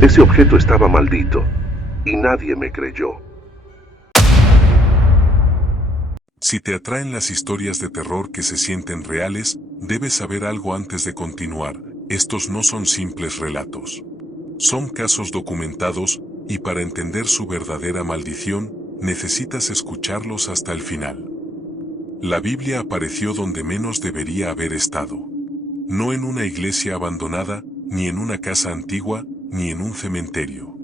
Ese objeto estaba maldito y nadie me creyó. Si te atraen las historias de terror que se sienten reales, debes saber algo antes de continuar. Estos no son simples relatos. Son casos documentados, y para entender su verdadera maldición, necesitas escucharlos hasta el final. La Biblia apareció donde menos debería haber estado. No en una iglesia abandonada, ni en una casa antigua, ni en un cementerio.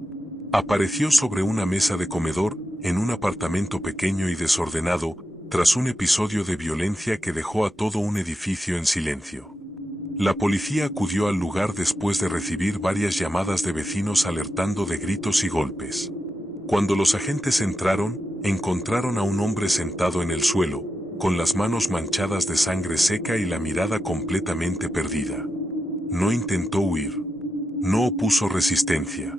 Apareció sobre una mesa de comedor, en un apartamento pequeño y desordenado, tras un episodio de violencia que dejó a todo un edificio en silencio. La policía acudió al lugar después de recibir varias llamadas de vecinos alertando de gritos y golpes. Cuando los agentes entraron, encontraron a un hombre sentado en el suelo, con las manos manchadas de sangre seca y la mirada completamente perdida. No intentó huir. No opuso resistencia.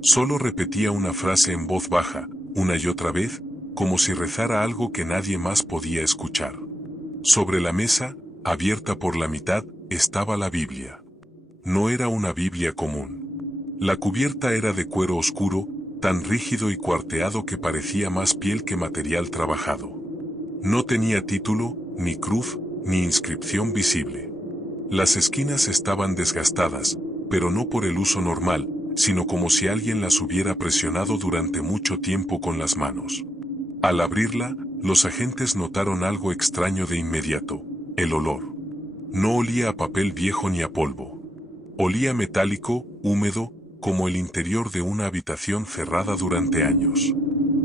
Solo repetía una frase en voz baja, una y otra vez, como si rezara algo que nadie más podía escuchar. Sobre la mesa, abierta por la mitad, estaba la Biblia. No era una Biblia común. La cubierta era de cuero oscuro, tan rígido y cuarteado que parecía más piel que material trabajado. No tenía título, ni cruz, ni inscripción visible. Las esquinas estaban desgastadas, pero no por el uso normal, sino como si alguien las hubiera presionado durante mucho tiempo con las manos. Al abrirla, los agentes notaron algo extraño de inmediato: el olor. No olía a papel viejo ni a polvo. Olía metálico, húmedo, como el interior de una habitación cerrada durante años.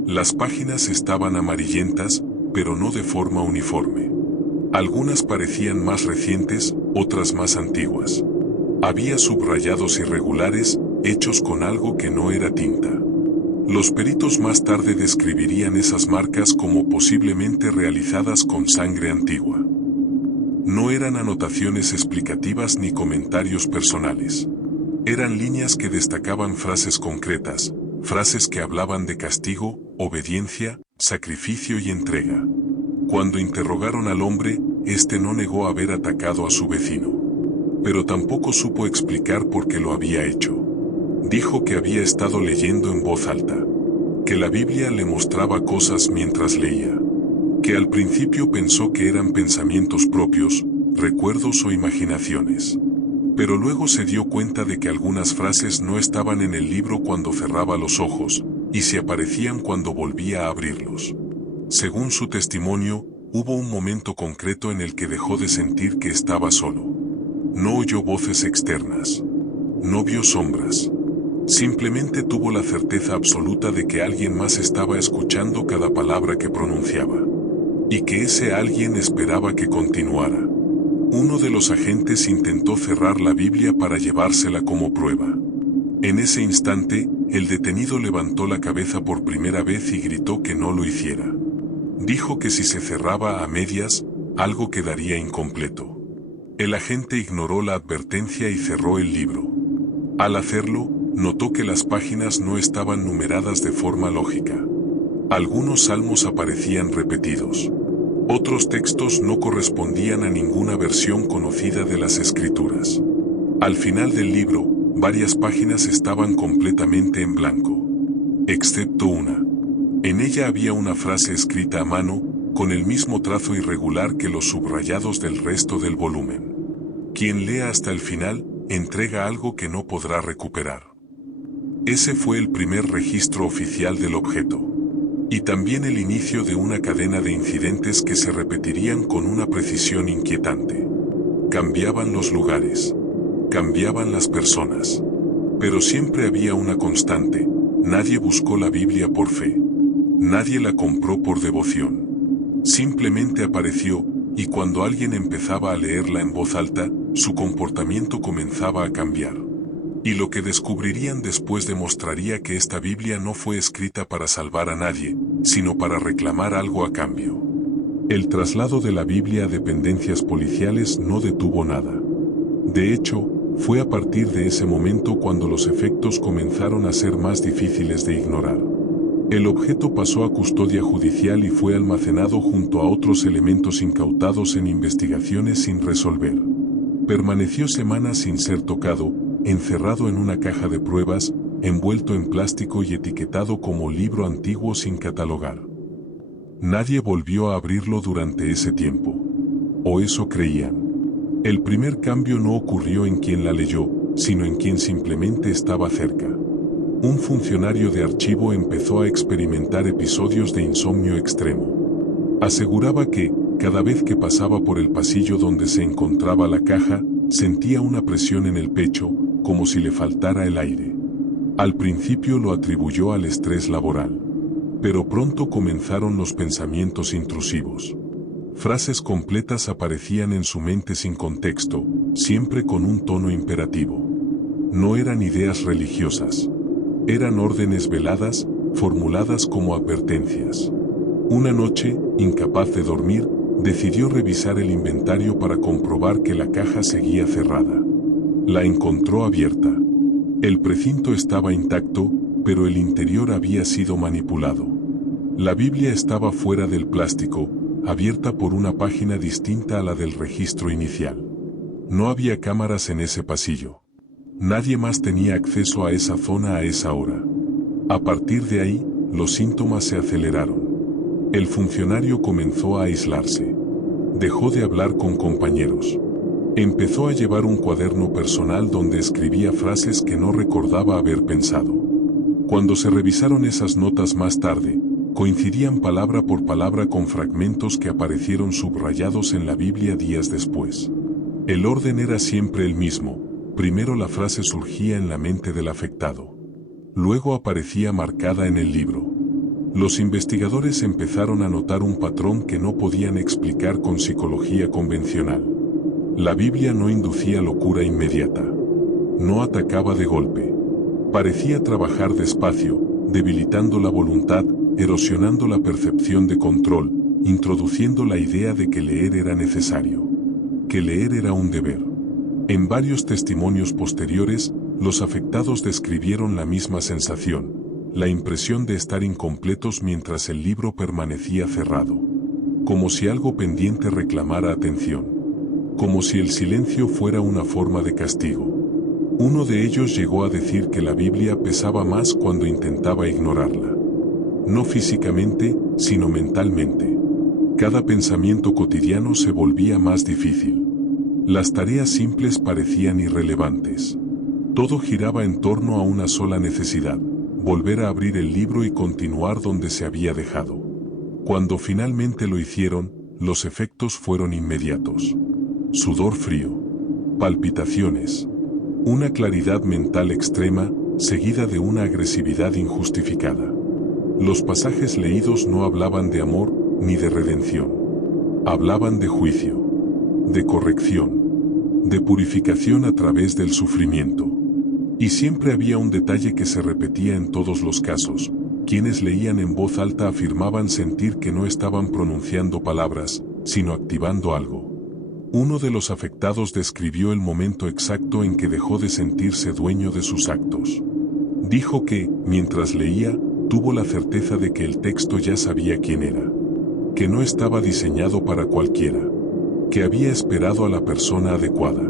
Las páginas estaban amarillentas, pero no de forma uniforme. Algunas parecían más recientes, otras más antiguas. Había subrayados irregulares, hechos con algo que no era tinta. Los peritos más tarde describirían esas marcas como posiblemente realizadas con sangre antigua. No eran anotaciones explicativas ni comentarios personales. Eran líneas que destacaban frases concretas, frases que hablaban de castigo, obediencia, sacrificio y entrega. Cuando interrogaron al hombre, este no negó haber atacado a su vecino. Pero tampoco supo explicar por qué lo había hecho. Dijo que había estado leyendo en voz alta. Que la Biblia le mostraba cosas mientras leía. Que al principio pensó que eran pensamientos propios, recuerdos o imaginaciones. Pero luego se dio cuenta de que algunas frases no estaban en el libro cuando cerraba los ojos, y se aparecían cuando volvía a abrirlos. Según su testimonio, hubo un momento concreto en el que dejó de sentir que estaba solo. No oyó voces externas. No vio sombras. Simplemente tuvo la certeza absoluta de que alguien más estaba escuchando cada palabra que pronunciaba. Y que ese alguien esperaba que continuara. Uno de los agentes intentó cerrar la Biblia para llevársela como prueba. En ese instante, el detenido levantó la cabeza por primera vez y gritó que no lo hiciera. Dijo que si se cerraba a medias, algo quedaría incompleto. El agente ignoró la advertencia y cerró el libro. Al hacerlo, notó que las páginas no estaban numeradas de forma lógica. Algunos salmos aparecían repetidos. Otros textos no correspondían a ninguna versión conocida de las Escrituras. Al final del libro, varias páginas estaban completamente en blanco. Excepto una. En ella había una frase escrita a mano, con el mismo trazo irregular que los subrayados del resto del volumen. Quien lea hasta el final, entrega algo que no podrá recuperar. Ese fue el primer registro oficial del objeto. Y también el inicio de una cadena de incidentes que se repetirían con una precisión inquietante. Cambiaban los lugares. Cambiaban las personas. Pero siempre había una constante: nadie buscó la Biblia por fe. Nadie la compró por devoción. Simplemente apareció, y cuando alguien empezaba a leerla en voz alta, su comportamiento comenzaba a cambiar. Y lo que descubrirían después demostraría que esta Biblia no fue escrita para salvar a nadie, sino para reclamar algo a cambio. El traslado de la Biblia a dependencias policiales no detuvo nada. De hecho, fue a partir de ese momento cuando los efectos comenzaron a ser más difíciles de ignorar. El objeto pasó a custodia judicial y fue almacenado junto a otros elementos incautados en investigaciones sin resolver. Permaneció semanas sin ser tocado, encerrado en una caja de pruebas, envuelto en plástico y etiquetado como libro antiguo sin catalogar. Nadie volvió a abrirlo durante ese tiempo. O eso creían. El primer cambio no ocurrió en quien la leyó, sino en quien simplemente estaba cerca. Un funcionario de archivo empezó a experimentar episodios de insomnio extremo. Aseguraba que, cada vez que pasaba por el pasillo donde se encontraba la caja, sentía una presión en el pecho, como si le faltara el aire. Al principio lo atribuyó al estrés laboral. Pero pronto comenzaron los pensamientos intrusivos. Frases completas aparecían en su mente sin contexto, siempre con un tono imperativo. No eran ideas religiosas. Eran órdenes veladas, formuladas como advertencias. Una noche, incapaz de dormir, decidió revisar el inventario para comprobar que la caja seguía cerrada. La encontró abierta. El precinto estaba intacto, pero el interior había sido manipulado. La Biblia estaba fuera del plástico, abierta por una página distinta a la del registro inicial. No había cámaras en ese pasillo. Nadie más tenía acceso a esa zona a esa hora. A partir de ahí, los síntomas se aceleraron. El funcionario comenzó a aislarse. Dejó de hablar con compañeros. Empezó a llevar un cuaderno personal donde escribía frases que no recordaba haber pensado. Cuando se revisaron esas notas más tarde, coincidían palabra por palabra con fragmentos que aparecieron subrayados en la Biblia días después. El orden era siempre el mismo. Primero la frase surgía en la mente del afectado. Luego aparecía marcada en el libro. Los investigadores empezaron a notar un patrón que no podían explicar con psicología convencional. La Biblia no inducía locura inmediata. No atacaba de golpe. Parecía trabajar despacio, debilitando la voluntad, erosionando la percepción de control, introduciendo la idea de que leer era necesario. Que leer era un deber. En varios testimonios posteriores, los afectados describieron la misma sensación, la impresión de estar incompletos mientras el libro permanecía cerrado. Como si algo pendiente reclamara atención. Como si el silencio fuera una forma de castigo. Uno de ellos llegó a decir que la Biblia pesaba más cuando intentaba ignorarla. No físicamente, sino mentalmente. Cada pensamiento cotidiano se volvía más difícil. Las tareas simples parecían irrelevantes. Todo giraba en torno a una sola necesidad: volver a abrir el libro y continuar donde se había dejado. Cuando finalmente lo hicieron, los efectos fueron inmediatos. Sudor frío. Palpitaciones. Una claridad mental extrema, seguida de una agresividad injustificada. Los pasajes leídos no hablaban de amor, ni de redención. Hablaban de juicio. De corrección, de purificación a través del sufrimiento. Y siempre había un detalle que se repetía en todos los casos: quienes leían en voz alta afirmaban sentir que no estaban pronunciando palabras, sino activando algo. Uno de los afectados describió el momento exacto en que dejó de sentirse dueño de sus actos. Dijo que, mientras leía, tuvo la certeza de que el texto ya sabía quién era. Que no estaba diseñado para cualquiera. Que había esperado a la persona adecuada.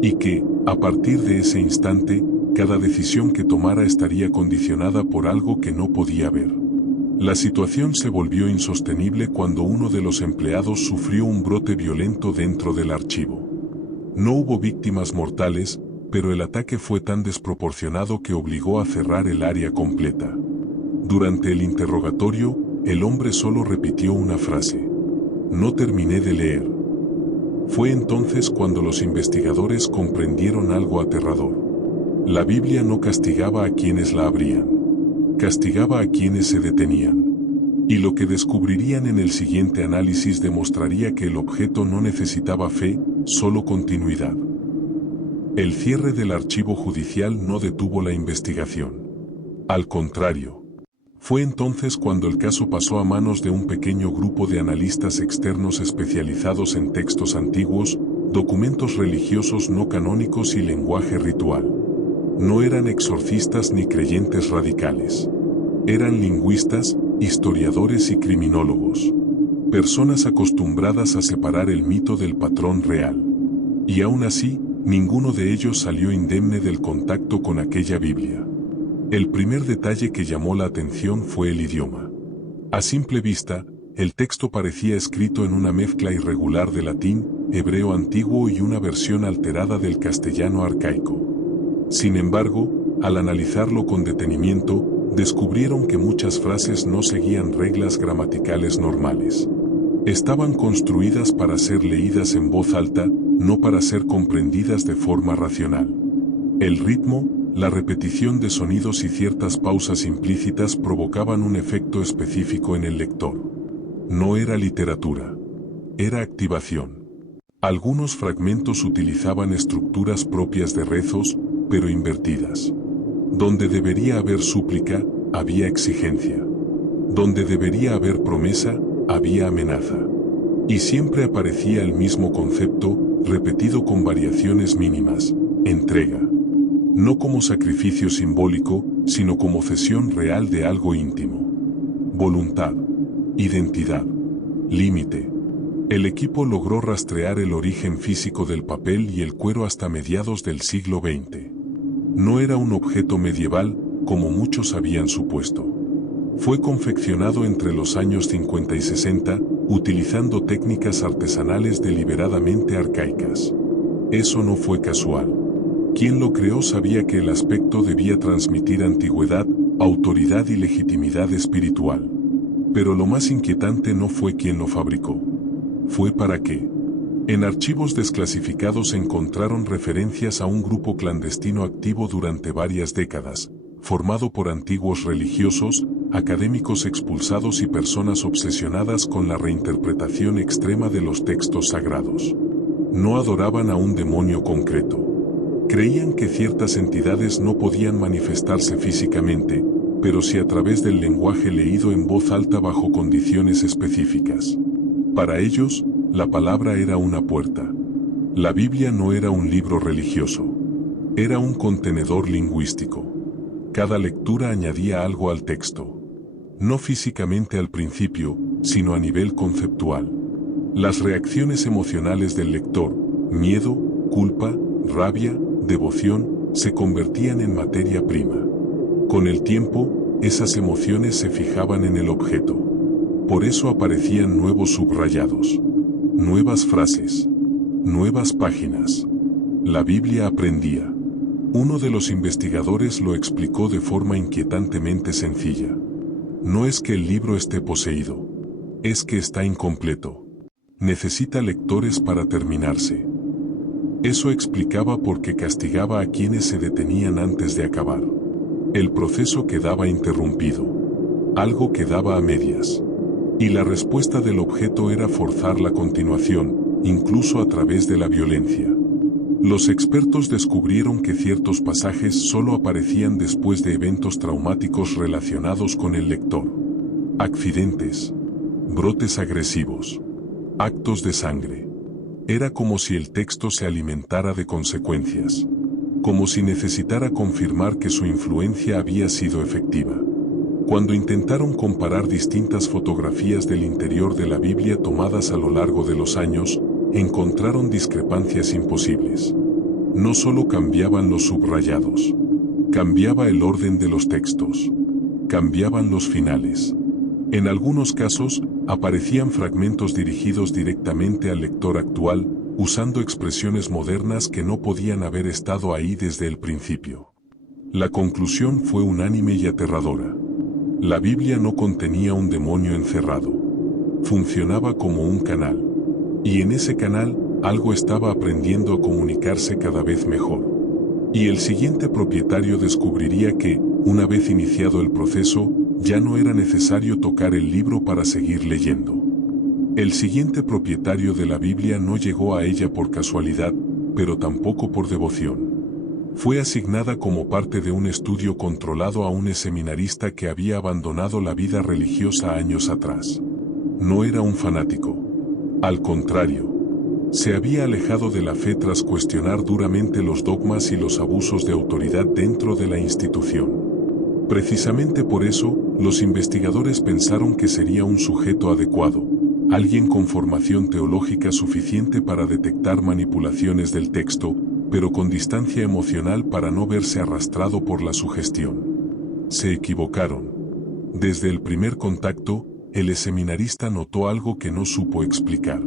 Y que, a partir de ese instante, cada decisión que tomara estaría condicionada por algo que no podía ver. La situación se volvió insostenible cuando uno de los empleados sufrió un brote violento dentro del archivo. No hubo víctimas mortales, pero el ataque fue tan desproporcionado que obligó a cerrar el área completa. Durante el interrogatorio, el hombre solo repitió una frase: "No terminé de leer". Fue entonces cuando los investigadores comprendieron algo aterrador. La Biblia no castigaba a quienes la abrían. Castigaba a quienes se detenían. Y lo que descubrirían en el siguiente análisis demostraría que el objeto no necesitaba fe, solo continuidad. El cierre del archivo judicial no detuvo la investigación. Al contrario. Fue entonces cuando el caso pasó a manos de un pequeño grupo de analistas externos especializados en textos antiguos, documentos religiosos no canónicos y lenguaje ritual. No eran exorcistas ni creyentes radicales. Eran lingüistas, historiadores y criminólogos. Personas acostumbradas a separar el mito del patrón real. Y aún así, ninguno de ellos salió indemne del contacto con aquella Biblia. El primer detalle que llamó la atención fue el idioma. A simple vista, el texto parecía escrito en una mezcla irregular de latín, hebreo antiguo y una versión alterada del castellano arcaico. Sin embargo, al analizarlo con detenimiento, descubrieron que muchas frases no seguían reglas gramaticales normales. Estaban construidas para ser leídas en voz alta, no para ser comprendidas de forma racional. El ritmo, la repetición de sonidos y ciertas pausas implícitas provocaban un efecto específico en el lector. No era literatura. Era activación. Algunos fragmentos utilizaban estructuras propias de rezos, pero invertidas. Donde debería haber súplica, había exigencia. Donde debería haber promesa, había amenaza. Y siempre aparecía el mismo concepto, repetido con variaciones mínimas: entrega. No como sacrificio simbólico, sino como cesión real de algo íntimo. Voluntad. Identidad. Límite. El equipo logró rastrear el origen físico del papel y el cuero hasta mediados del siglo XX. No era un objeto medieval, como muchos habían supuesto. Fue confeccionado entre los años 50 y 60, utilizando técnicas artesanales deliberadamente arcaicas. Eso no fue casual. Quien lo creó sabía que el aspecto debía transmitir antigüedad, autoridad y legitimidad espiritual. Pero lo más inquietante no fue quién lo fabricó. Fue para qué. En archivos desclasificados encontraron referencias a un grupo clandestino activo durante varias décadas, formado por antiguos religiosos, académicos expulsados y personas obsesionadas con la reinterpretación extrema de los textos sagrados. No adoraban a un demonio concreto. Creían que ciertas entidades no podían manifestarse físicamente, pero sí a través del lenguaje leído en voz alta bajo condiciones específicas. Para ellos, la palabra era una puerta. La Biblia no era un libro religioso. Era un contenedor lingüístico. Cada lectura añadía algo al texto. No físicamente al principio, sino a nivel conceptual. Las reacciones emocionales del lector, miedo, culpa, rabia, devoción, se convertían en materia prima. Con el tiempo, esas emociones se fijaban en el objeto. Por eso aparecían nuevos subrayados, nuevas frases, nuevas páginas. La Biblia aprendía. Uno de los investigadores lo explicó de forma inquietantemente sencilla. No es que el libro esté poseído, es que está incompleto. Necesita lectores para terminarse. Eso explicaba por qué castigaba a quienes se detenían antes de acabar. El proceso quedaba interrumpido. Algo quedaba a medias. Y la respuesta del objeto era forzar la continuación, incluso a través de la violencia. Los expertos descubrieron que ciertos pasajes solo aparecían después de eventos traumáticos relacionados con el lector. Accidentes, brotes agresivos, actos de sangre. Era como si el texto se alimentara de consecuencias. Como si necesitara confirmar que su influencia había sido efectiva. Cuando intentaron comparar distintas fotografías del interior de la Biblia tomadas a lo largo de los años, encontraron discrepancias imposibles. No solo cambiaban los subrayados. Cambiaba el orden de los textos. Cambiaban los finales. En algunos casos, aparecían fragmentos dirigidos directamente al lector actual, usando expresiones modernas que no podían haber estado ahí desde el principio. La conclusión fue unánime y aterradora. La Biblia no contenía un demonio encerrado. Funcionaba como un canal. Y en ese canal, algo estaba aprendiendo a comunicarse cada vez mejor. Y el siguiente propietario descubriría que, una vez iniciado el proceso, ya no era necesario tocar el libro para seguir leyendo. El siguiente propietario de la Biblia no llegó a ella por casualidad, pero tampoco por devoción. Fue asignada como parte de un estudio controlado a un seminarista que había abandonado la vida religiosa años atrás. No era un fanático. Al contrario, se había alejado de la fe tras cuestionar duramente los dogmas y los abusos de autoridad dentro de la institución. Precisamente por eso, los investigadores pensaron que sería un sujeto adecuado, alguien con formación teológica suficiente para detectar manipulaciones del texto, pero con distancia emocional para no verse arrastrado por la sugestión. Se equivocaron. Desde el primer contacto, el seminarista notó algo que no supo explicar.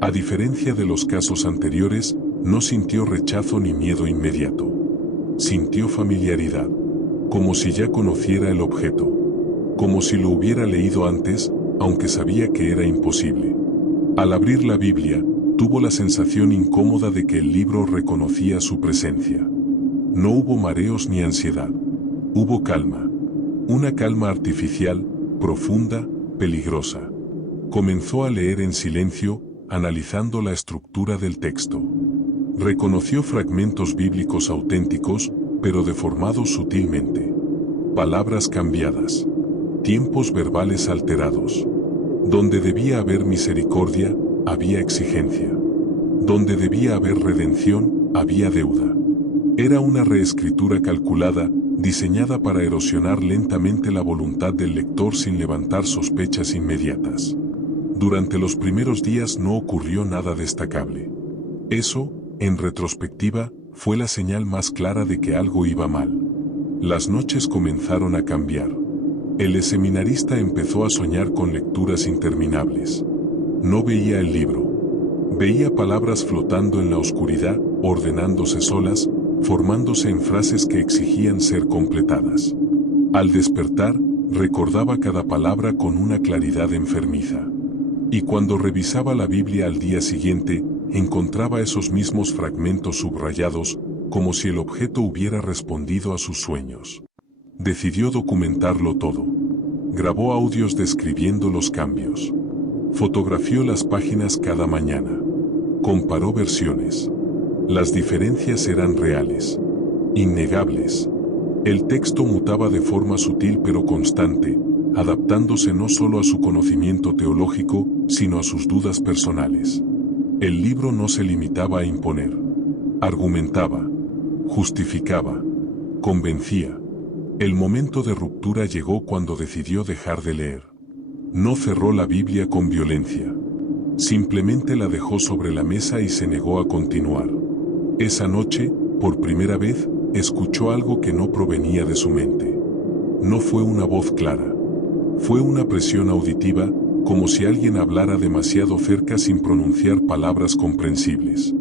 A diferencia de los casos anteriores, no sintió rechazo ni miedo inmediato. Sintió familiaridad, como si ya conociera el objeto, como si lo hubiera leído antes, aunque sabía que era imposible. Al abrir la Biblia, tuvo la sensación incómoda de que el libro reconocía su presencia. No hubo mareos ni ansiedad. Hubo calma. Una calma artificial, profunda, peligrosa. Comenzó a leer en silencio, analizando la estructura del texto. Reconoció fragmentos bíblicos auténticos, pero deformados sutilmente. Palabras cambiadas. Tiempos verbales alterados. Donde debía haber misericordia, había exigencia. Donde debía haber redención, había deuda. Era una reescritura calculada, diseñada para erosionar lentamente la voluntad del lector sin levantar sospechas inmediatas. Durante los primeros días no ocurrió nada destacable. Eso, en retrospectiva, fue la señal más clara de que algo iba mal. Las noches comenzaron a cambiar. El seminarista empezó a soñar con lecturas interminables. No veía el libro. Veía palabras flotando en la oscuridad, ordenándose solas, formándose en frases que exigían ser completadas. Al despertar, recordaba cada palabra con una claridad enfermiza. Y cuando revisaba la Biblia al día siguiente, encontraba esos mismos fragmentos subrayados, como si el objeto hubiera respondido a sus sueños. Decidió documentarlo todo. Grabó audios describiendo los cambios. Fotografió las páginas cada mañana. Comparó versiones. Las diferencias eran reales, innegables. El texto mutaba de forma sutil pero constante, adaptándose no solo a su conocimiento teológico, sino a sus dudas personales. El libro no se limitaba a imponer. Argumentaba, justificaba, convencía. El momento de ruptura llegó cuando decidió dejar de leer. No cerró la Biblia con violencia. Simplemente la dejó sobre la mesa y se negó a continuar. Esa noche, por primera vez, escuchó algo que no provenía de su mente. No fue una voz clara. Fue una presión auditiva, como si alguien hablara demasiado cerca sin pronunciar palabras comprensibles.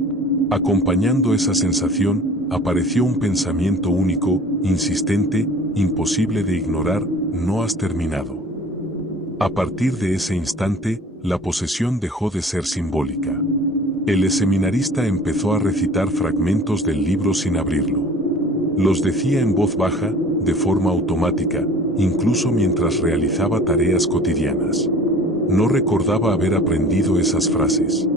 Acompañando esa sensación, apareció un pensamiento único, insistente, imposible de ignorar: no has terminado. A partir de ese instante, la posesión dejó de ser simbólica. El seminarista empezó a recitar fragmentos del libro sin abrirlo. Los decía en voz baja, de forma automática, incluso mientras realizaba tareas cotidianas. No recordaba haber aprendido esas frases.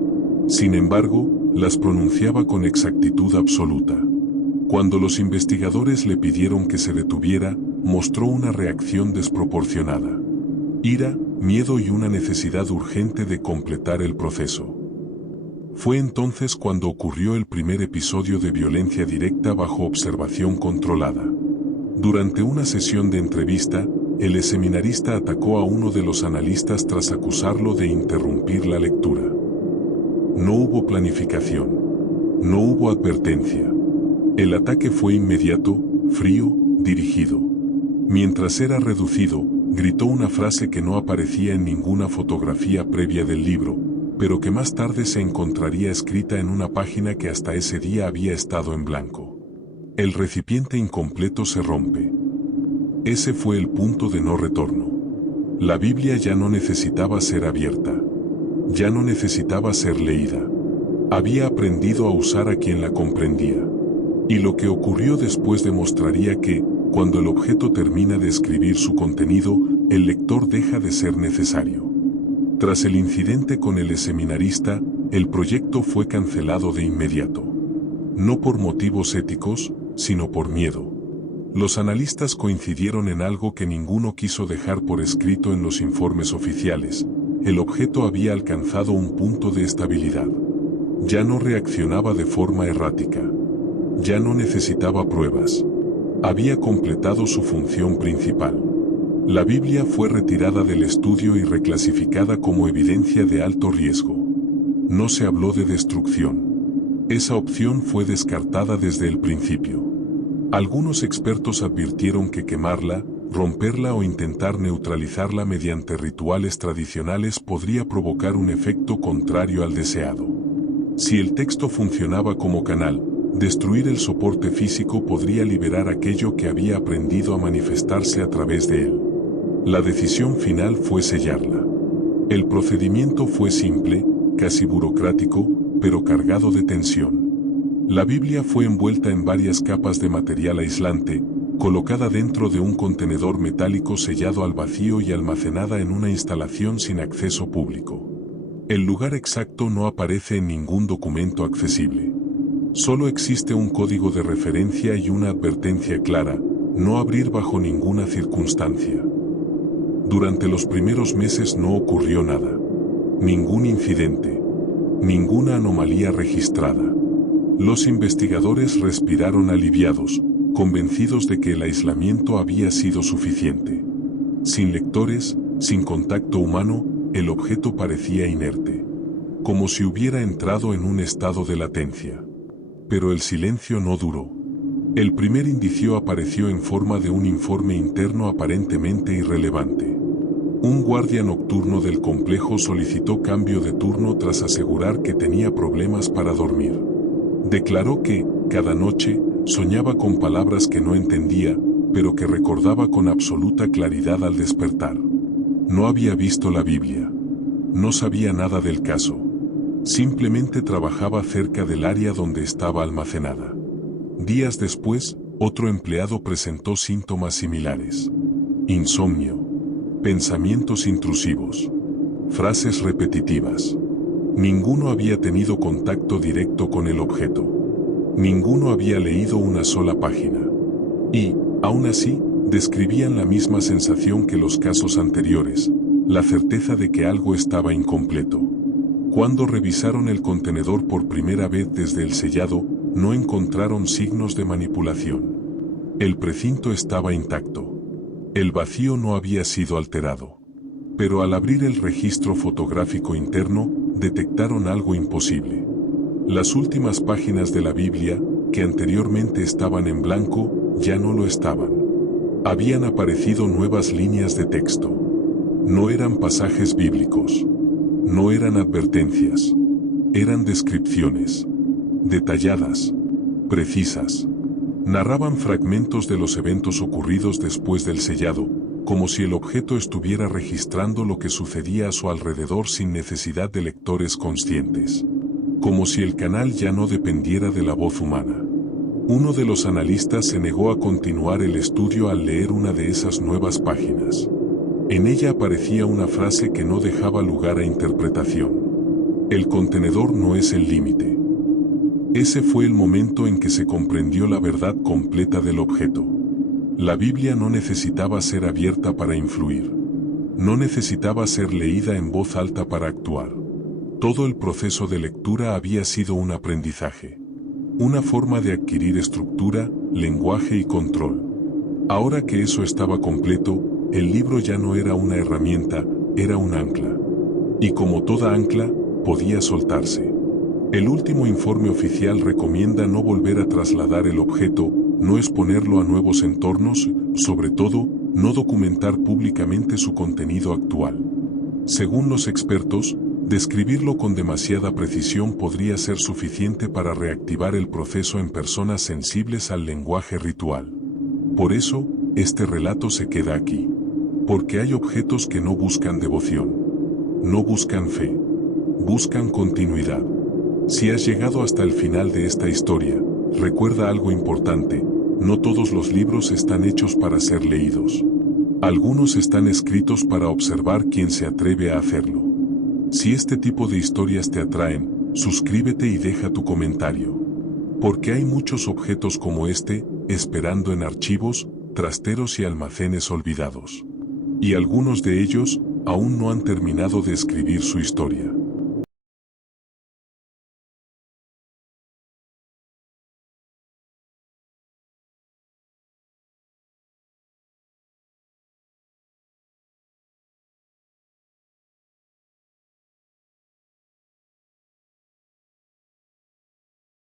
Sin embargo, las pronunciaba con exactitud absoluta. Cuando los investigadores le pidieron que se detuviera, mostró una reacción desproporcionada. Ira, miedo y una necesidad urgente de completar el proceso. Fue entonces cuando ocurrió el primer episodio de violencia directa bajo observación controlada. Durante una sesión de entrevista, el seminarista atacó a uno de los analistas tras acusarlo de interrumpir la lectura. No hubo planificación. No hubo advertencia. El ataque fue inmediato, frío, dirigido. Mientras era reducido, gritó una frase que no aparecía en ninguna fotografía previa del libro, pero que más tarde se encontraría escrita en una página que hasta ese día había estado en blanco. El recipiente incompleto se rompe. Ese fue el punto de no retorno. La Biblia ya no necesitaba ser abierta. Ya no necesitaba ser leída. Había aprendido a usar a quien la comprendía. Y lo que ocurrió después demostraría que, cuando el objeto termina de escribir su contenido, el lector deja de ser necesario. Tras el incidente con el seminarista, el proyecto fue cancelado de inmediato. No por motivos éticos, sino por miedo. Los analistas coincidieron en algo que ninguno quiso dejar por escrito en los informes oficiales: el objeto había alcanzado un punto de estabilidad. Ya no reaccionaba de forma errática. Ya no necesitaba pruebas. Había completado su función principal. La Biblia fue retirada del estudio y reclasificada como evidencia de alto riesgo. No se habló de destrucción. Esa opción fue descartada desde el principio. Algunos expertos advirtieron que quemarla, romperla o intentar neutralizarla mediante rituales tradicionales podría provocar un efecto contrario al deseado. Si el texto funcionaba como canal, destruir el soporte físico podría liberar aquello que había aprendido a manifestarse a través de él. La decisión final fue sellarla. El procedimiento fue simple, casi burocrático, pero cargado de tensión. La Biblia fue envuelta en varias capas de material aislante, colocada dentro de un contenedor metálico sellado al vacío y almacenada en una instalación sin acceso público. El lugar exacto no aparece en ningún documento accesible. Solo existe un código de referencia y una advertencia clara: no abrir bajo ninguna circunstancia. Durante los primeros meses no ocurrió nada. Ningún incidente. Ninguna anomalía registrada. Los investigadores respiraron aliviados, convencidos de que el aislamiento había sido suficiente. Sin lectores, sin contacto humano, el objeto parecía inerte, como si hubiera entrado en un estado de latencia. Pero el silencio no duró. El primer indicio apareció en forma de un informe interno aparentemente irrelevante. Un guardia nocturno del complejo solicitó cambio de turno tras asegurar que tenía problemas para dormir. Declaró que, cada noche, soñaba con palabras que no entendía, pero que recordaba con absoluta claridad al despertar. No había visto la Biblia. No sabía nada del caso. Simplemente trabajaba cerca del área donde estaba almacenada. Días después, otro empleado presentó síntomas similares. Insomnio. Pensamientos intrusivos. Frases repetitivas. Ninguno había tenido contacto directo con el objeto. Ninguno había leído una sola página. Y, aún así, describían la misma sensación que los casos anteriores, la certeza de que algo estaba incompleto. Cuando revisaron el contenedor por primera vez desde el sellado, no encontraron signos de manipulación. El precinto estaba intacto. El vacío no había sido alterado. Pero al abrir el registro fotográfico interno, detectaron algo imposible. Las últimas páginas de la Biblia, que anteriormente estaban en blanco, ya no lo estaban. Habían aparecido nuevas líneas de texto. No eran pasajes bíblicos. No eran advertencias. Eran descripciones. Detalladas. Precisas. Narraban fragmentos de los eventos ocurridos después del sellado, como si el objeto estuviera registrando lo que sucedía a su alrededor sin necesidad de lectores conscientes. Como si el canal ya no dependiera de la voz humana. Uno de los analistas se negó a continuar el estudio al leer una de esas nuevas páginas. En ella aparecía una frase que no dejaba lugar a interpretación. El contenedor no es el límite. Ese fue el momento en que se comprendió la verdad completa del objeto. La Biblia no necesitaba ser abierta para influir. No necesitaba ser leída en voz alta para actuar. Todo el proceso de lectura había sido un aprendizaje. Una forma de adquirir estructura, lenguaje y control. Ahora que eso estaba completo, el libro ya no era una herramienta, era un ancla. Y como toda ancla, podía soltarse. El último informe oficial recomienda no volver a trasladar el objeto, no exponerlo a nuevos entornos, sobre todo, no documentar públicamente su contenido actual. Según los expertos, describirlo con demasiada precisión podría ser suficiente para reactivar el proceso en personas sensibles al lenguaje ritual. Por eso, este relato se queda aquí. Porque hay objetos que no buscan devoción. No buscan fe. Buscan continuidad. Si has llegado hasta el final de esta historia, recuerda algo importante: no todos los libros están hechos para ser leídos. Algunos están escritos para observar quien se atreve a hacerlo. Si este tipo de historias te atraen, suscríbete y deja tu comentario. Porque hay muchos objetos como este, esperando en archivos, trasteros y almacenes olvidados. Y algunos de ellos, aún no han terminado de escribir su historia.